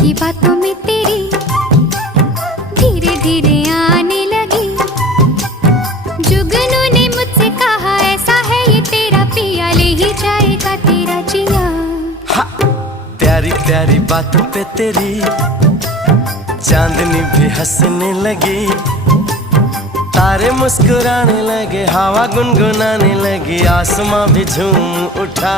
की बातों में तेरी धीरे धीरे आने लगी। जुगनू ने मुझसे कहा ऐसा है ये तेरा पिया, ले ही जाएगा तेरा जिया। प्यारी प्यारी बातों पे तेरी चांदनी भी हंसने लगी, तारे मुस्कुराने लगे, हवा गुनगुनाने लगी, आसमां भी झूम उठा।